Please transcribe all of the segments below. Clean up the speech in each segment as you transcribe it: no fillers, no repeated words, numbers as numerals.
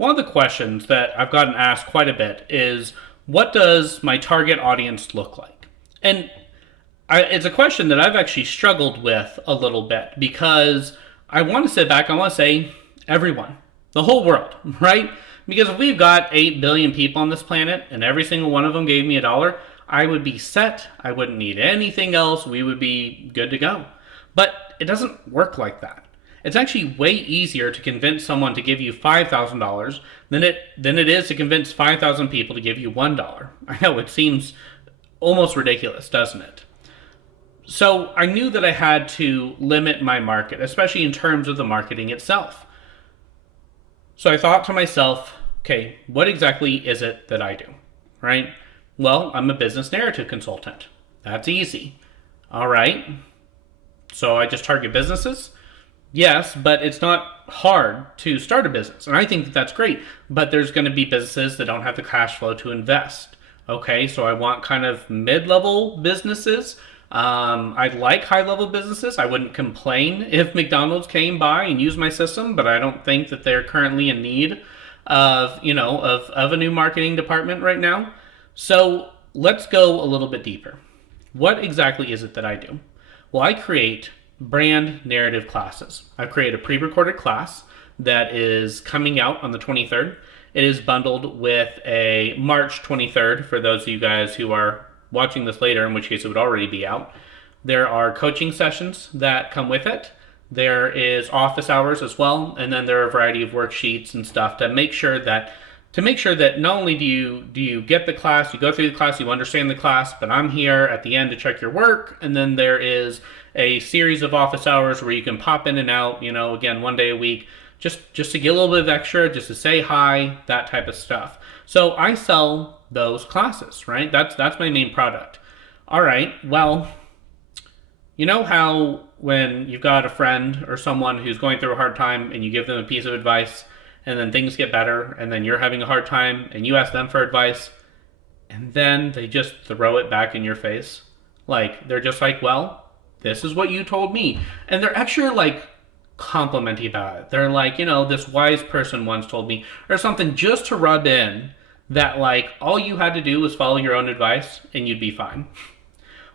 One of the questions that I've gotten asked quite a bit is, what does my target audience look like? And it's a question that I've actually struggled with a little bit because I want to sit back, I want to say everyone, the whole world, right? Because if we've got 8 billion people on this planet and every single one of them gave me a dollar, I would be set. I wouldn't need anything else. We would be good to go. But it doesn't work like that. It's actually way easier to convince someone to give you $5,000 than it is to convince 5,000 people to give you $1. I know it seems almost ridiculous, doesn't it? So I knew that I had to limit my market, especially in terms of the marketing itself. So I thought to myself, okay, what exactly is it that I do, right? Well, I'm a business narrative consultant. That's easy. All right. So I just target businesses? Yes, but it's not hard to start a business. And I think that that's great. But there's going to be businesses that don't have the cash flow to invest. Okay, so I want kind of mid-level businesses. I like high-level businesses. I wouldn't complain if McDonald's came by and used my system, but I don't think that they're currently in need of a new marketing department right now. So let's go a little bit deeper. What exactly is it that I do? Well, I create brand narrative classes. I create a pre-recorded class that is coming out on the 23rd. It is bundled with a March 23rd for those of you guys who are watching this later, in which case it would already be out. There are coaching sessions that come with it. There is office hours as well, and then there are a variety of worksheets and stuff to make sure that not only do you get the class, you go through the class, you understand the class, but I'm here at the end to check your work. And then there is a series of office hours where you can pop in and out, again, one day a week, just to get a little bit of extra, just to say hi, that type of stuff. So I sell those classes, right? That's my main product. All right, well, you know how when you've got a friend or someone who's going through a hard time and you give them a piece of advice and then things get better and then you're having a hard time and you ask them for advice and then they just throw it back in your face? Like, they're just like, well, this is what you told me. And they're actually like complimenting about it. They're like, this wise person once told me or something, just to rub in that like all you had to do was follow your own advice and you'd be fine.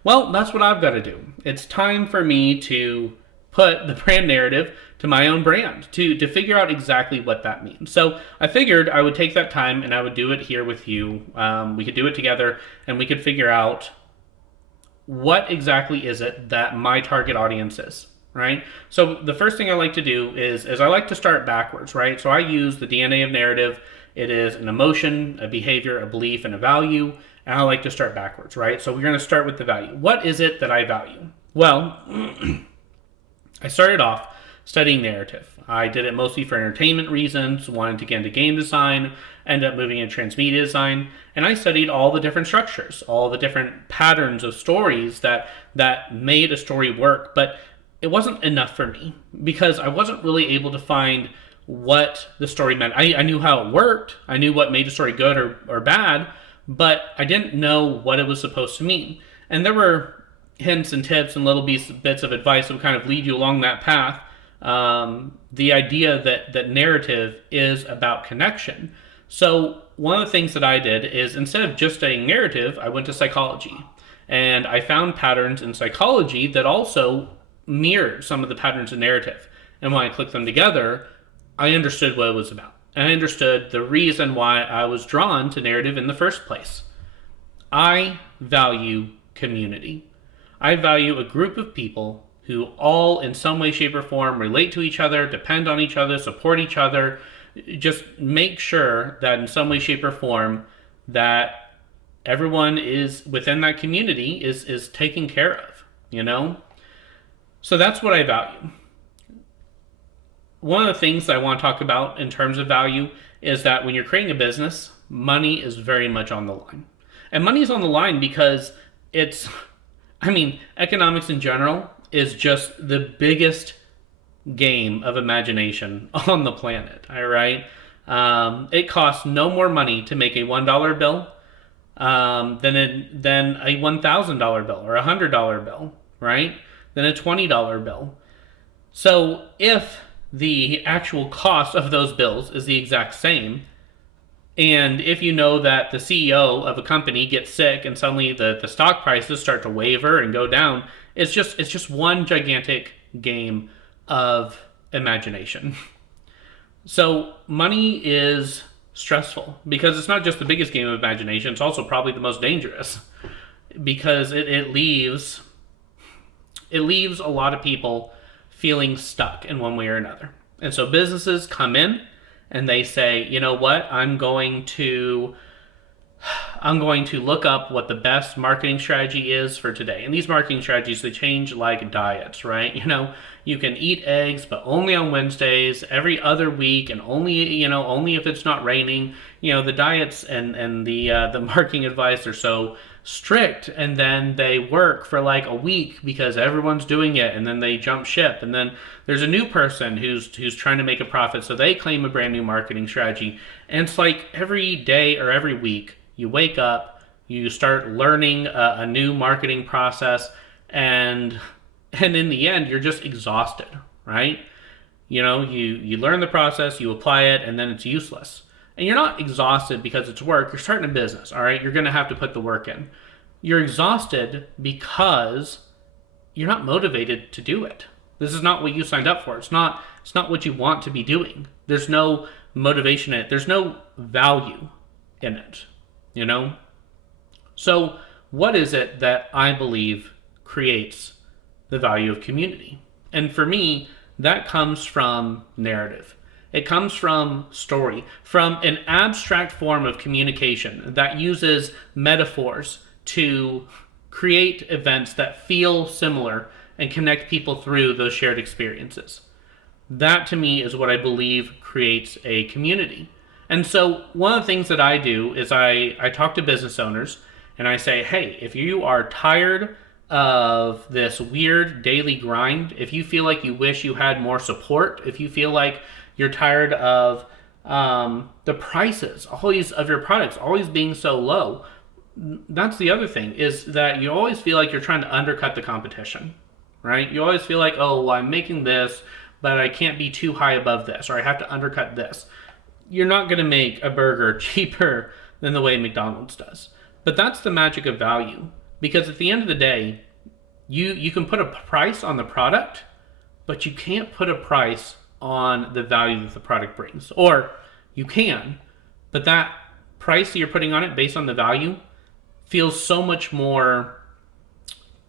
Well, that's what I've got to do. It's time for me to put the brand narrative to my own brand, to figure out exactly what that means. So I figured I would take that time and I would do it here with you. We could do it together and we could figure out what exactly is it that my target audience is, right? So the first thing I like to do is I like to start backwards, right? So I use the DNA of narrative. It is an emotion, a behavior, a belief, and a value. And I like to start backwards, right? So we're going to start with the value. What is it that I value? Well, I started off studying narrative. I did it mostly for entertainment reasons, wanted to get into game design, ended up moving into transmedia design, and I studied all the different structures, all the different patterns of stories that made a story work. But it wasn't enough for me because I wasn't really able to find what the story meant. I knew how it worked. I knew what made a story good or bad, but I didn't know what it was supposed to mean. And there were hints and tips and little bits of advice that would kind of lead you along that path. The idea that narrative is about connection. So one of the things that I did is instead of just studying narrative, I went to psychology. And I found patterns in psychology that also mirrored some of the patterns in narrative. And when I clicked them together, I understood what it was about. And I understood the reason why I was drawn to narrative in the first place. I value community. I value a group of people who all in some way, shape, or form relate to each other, depend on each other, support each other. Just make sure that in some way, shape, or form that everyone is within that community is taken care of, So that's what I value. One of the things that I want to talk about in terms of value is that when you're creating a business, money is very much on the line. And money is on the line because economics in general is just the biggest game of imagination on the planet, all right? It costs no more money to make a $1 bill than a $1,000 bill or a $100 bill, right? Than a $20 bill. So if the actual cost of those bills is the exact same. And if you know that the CEO of a company gets sick and suddenly the stock prices start to waver and go down, it's just one gigantic game of imagination. So money is stressful because it's not just the biggest game of imagination, it's also probably the most dangerous because it leaves a lot of people feeling stuck in one way or another. And so businesses come in and they say, you know what, I'm going to look up what the best marketing strategy is for today. And these marketing strategies, they change like diets, right? You can eat eggs, but only on Wednesdays, every other week, and only if it's not raining. The diets and the marketing advice are so strict, and then they work for like a week because everyone's doing it, and then they jump ship, and then there's a new person who's trying to make a profit, so they claim a brand new marketing strategy. And it's like every day or every week you wake up, you start learning a new marketing process, and in the end you're just exhausted, right? You learn the process, you apply it, and then it's useless. And you're not exhausted because it's work. You're starting a business, all right? You're going to have to put the work in. You're exhausted because you're not motivated to do it. This is not what you signed up for. It's not what you want to be doing. There's no motivation in it. There's no value in it, So what is it that I believe creates the value of community? And for me, that comes from narrative. It comes from story, from an abstract form of communication that uses metaphors to create events that feel similar and connect people through those shared experiences. That to me is what I believe creates a community. And so one of the things that I do is I talk to business owners and I say, hey, if you are tired of this weird daily grind, if you feel like you wish you had more support, if you feel like you're tired of the prices always of your products always being so low, that's the other thing, is that you always feel like you're trying to undercut the competition, right? You always feel like, oh, well, I'm making this, but I can't be too high above this, or I have to undercut this. You're not going to make a burger cheaper than the way McDonald's does. But that's the magic of value, because at the end of the day, you can put a price on the product, but you can't put a price on the value that the product brings. Or you can, but that price that you're putting on it based on the value feels so much more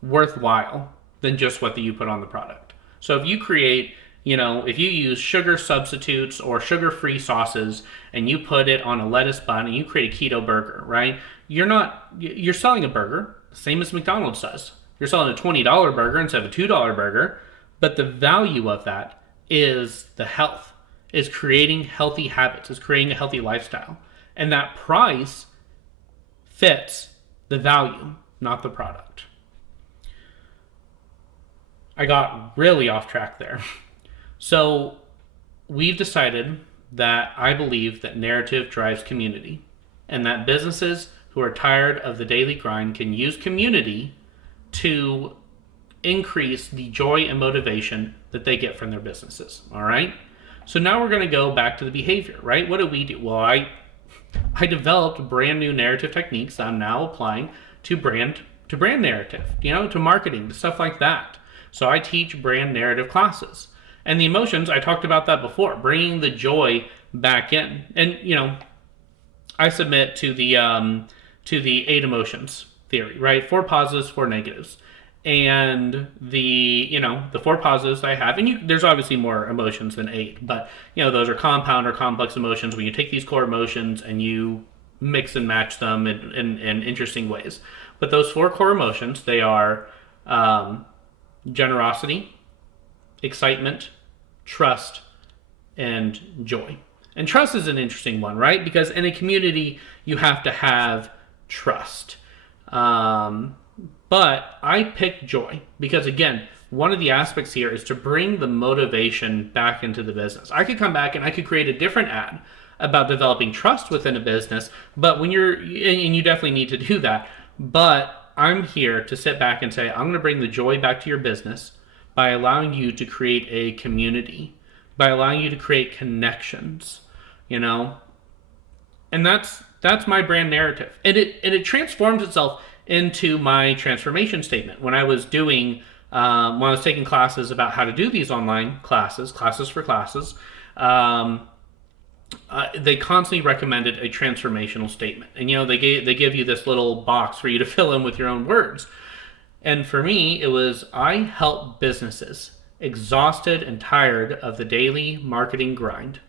worthwhile than just what you put on the product. So if you create, if you use sugar substitutes or sugar-free sauces and you put it on a lettuce bun and you create a keto burger, right? You're selling a burger, same as McDonald's does. You're selling a $20 burger instead of a $2 burger, but the value of that is the health, is creating healthy habits, is creating a healthy lifestyle. And that price fits the value, not the product. I got really off track there. So we've decided that I believe that narrative drives community, and that businesses who are tired of the daily grind can use community to increase the joy and motivation that they get from their businesses. All right. So now we're going to go back to the behavior, right? What do we do? Well, I developed brand new narrative techniques that I'm now applying to brand narrative, to marketing, to stuff like that. So I teach brand narrative classes. And the emotions, I talked about that before, bringing the joy back in. And, I submit to the 8 emotions theory, right? 4 positives, 4 negatives. And the 4 positives I have, and there's obviously more emotions than 8, but, those are compound or complex emotions when you take these core emotions and you mix and match them in interesting ways. But those 4 core emotions, they are generosity, excitement, trust, and joy. And trust is an interesting one, right? Because in a community, you have to have trust. But I picked joy because, again, one of the aspects here is to bring the motivation back into the business. I could come back and I could create a different ad about developing trust within a business, but and you definitely need to do that. But I'm here to sit back and say, I'm going to bring the joy back to your business by allowing you to create a community, by allowing you to create connections, you know? And that's my brand narrative. And it transforms itself into my transformation statement. When I was taking classes about how to do these online classes for classes, they constantly recommended a transformational statement. And they give you this little box for you to fill in with your own words. And for me, it was, I help businesses exhausted and tired of the daily marketing grind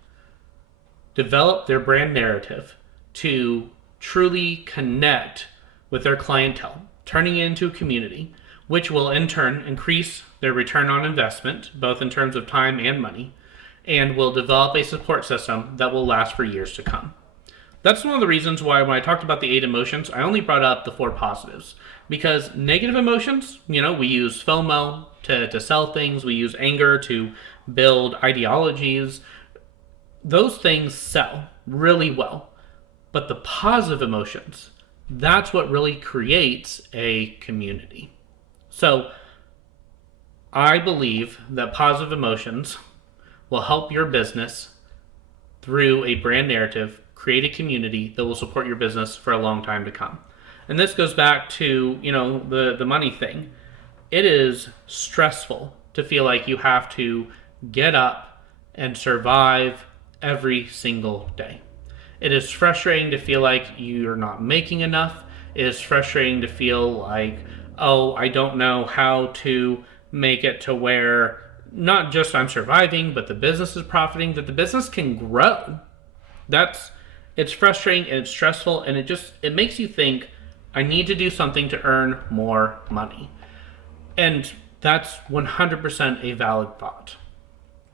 develop their brand narrative to truly connect with their clientele, turning it into a community, which will in turn increase their return on investment, both in terms of time and money, and will develop a support system that will last for years to come. That's one of the reasons why when I talked about the 8 emotions, I only brought up the 4 positives. Because negative emotions, we use FOMO to sell things, we use anger to build ideologies. Those things sell really well. But the positive emotions, that's what really creates a community. So I believe that positive emotions will help your business through a brand narrative, create a community that will support your business for a long time to come. And this goes back to, the money thing. It is stressful to feel like you have to get up and survive every single day. It is frustrating to feel like you're not making enough. It is frustrating to feel like, oh, I don't know how to make it to where not just I'm surviving, but the business is profiting, that the business can grow. It's frustrating and it's stressful, and it makes you think, I need to do something to earn more money. And that's 100% a valid thought.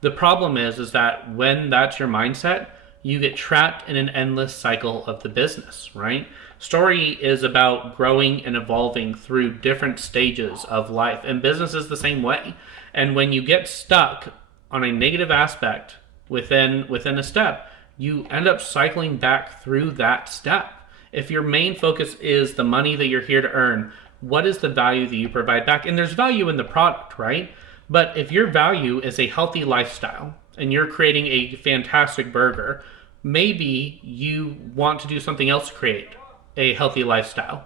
The problem is that when that's your mindset, you get trapped in an endless cycle of the business, right? Story is about growing and evolving through different stages of life, and business is the same way. And when you get stuck on a negative aspect within a step, you end up cycling back through that step. If your main focus is the money that you're here to earn, what is the value that you provide back? And there's value in the product, right? But if your value is a healthy lifestyle and you're creating a fantastic burger, maybe you want to do something else to create a healthy lifestyle.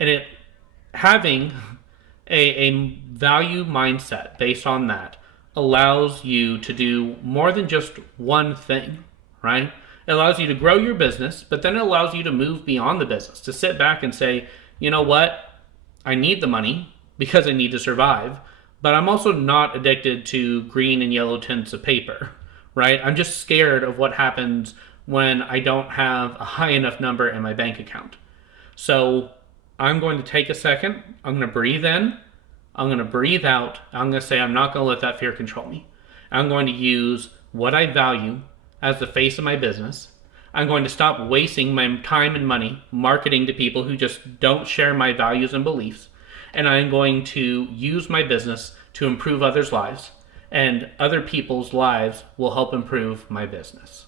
And having a value mindset based on that allows you to do more than just one thing, right? It allows you to grow your business, but then it allows you to move beyond the business, to sit back and say, you know what? I need the money because I need to survive, but I'm also not addicted to green and yellow tints of paper, right? I'm just scared of what happens when I don't have a high enough number in my bank account. So I'm going to take a second. I'm going to breathe in. I'm going to breathe out. I'm going to say I'm not going to let that fear control me. I'm going to use what I value as the face of my business. I'm going to stop wasting my time and money marketing to people who just don't share my values and beliefs. And I'm going to use my business to improve others' lives, and other people's lives will help improve my business.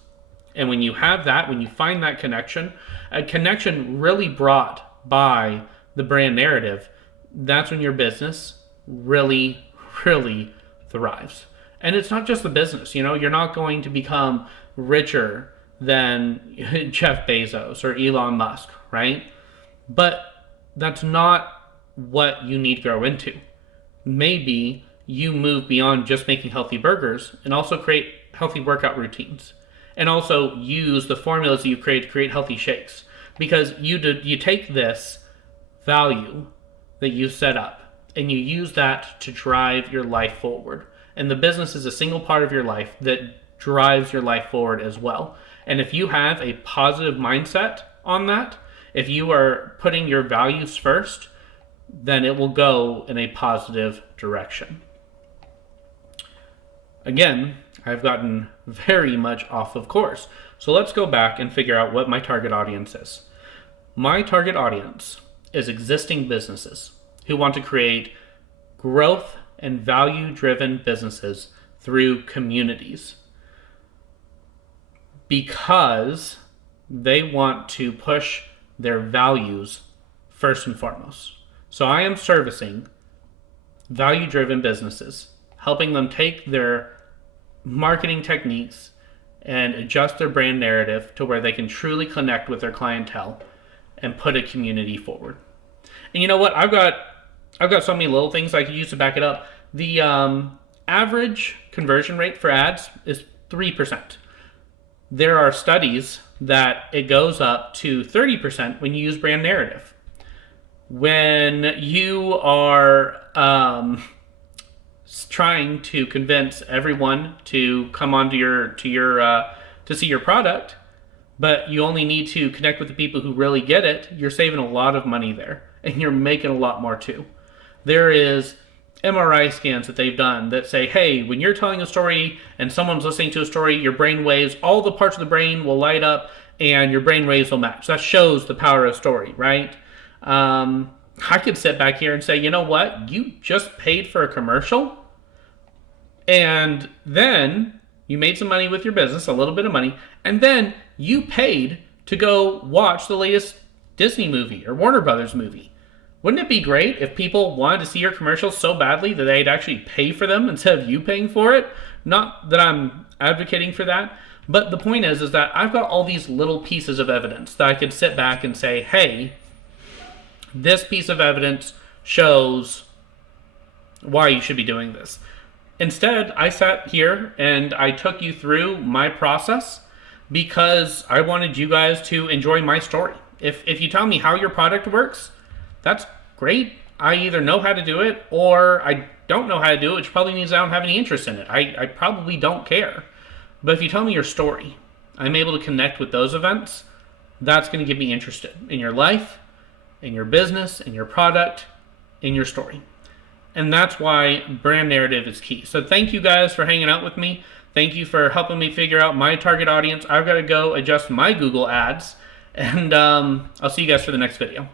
And when you have that, when you find that connection, a connection really brought by the brand narrative, that's when your business really, really thrives. And it's not just the business, you're not going to become richer than Jeff Bezos or Elon Musk, right? But that's not what you need to grow into. Maybe you move beyond just making healthy burgers and also create healthy workout routines, and also use the formulas that you create to create healthy shakes. Because you take this value that you set up and you use that to drive your life forward. And the business is a single part of your life that drives your life forward as well. And if you have a positive mindset on that, if you are putting your values first, then it will go in a positive direction. Again, I've gotten very much off of course. So let's go back and figure out what my target audience is. My target audience is existing businesses who want to create growth and value-driven businesses through communities, because they want to push their values first and foremost. So I am servicing value-driven businesses, helping them take their marketing techniques and adjust their brand narrative to where they can truly connect with their clientele and put a community forward. And you know what? I've got so many little things I could use to back it up. The average conversion rate for ads is 3%. There are studies that it goes up to 30% when you use brand narrative. When you are trying to convince everyone to come onto to see your product, but you only need to connect with the people who really get it, you're saving a lot of money there, and you're making a lot more too. There is MRI scans that they've done that say, hey, when you're telling a story and someone's listening to a story, your brain waves, all the parts of the brain will light up and your brain waves will match. That shows the power of story, right? I could sit back here and say, you know what? You just paid for a commercial and then you made some money with your business, a little bit of money, and then you paid to go watch the latest Disney movie or Warner Brothers movie. Wouldn't it be great if people wanted to see your commercials so badly that they'd actually pay for them instead of you paying for it? Not that I'm advocating for that, but the point is that I've got all these little pieces of evidence that I could sit back and say, hey, this piece of evidence shows why you should be doing this. Instead, I sat here and I took you through my process because I wanted you guys to enjoy my story. If you tell me how your product works, that's great. I either know how to do it or I don't know how to do it, which probably means I don't have any interest in it. I probably don't care. But if you tell me your story, I'm able to connect with those events. That's going to get me interested in your life, in your business, in your product, in your story. And that's why brand narrative is key. So thank you guys for hanging out with me. Thank you for helping me figure out my target audience. I've got to go adjust my Google ads. And I'll see you guys for the next video.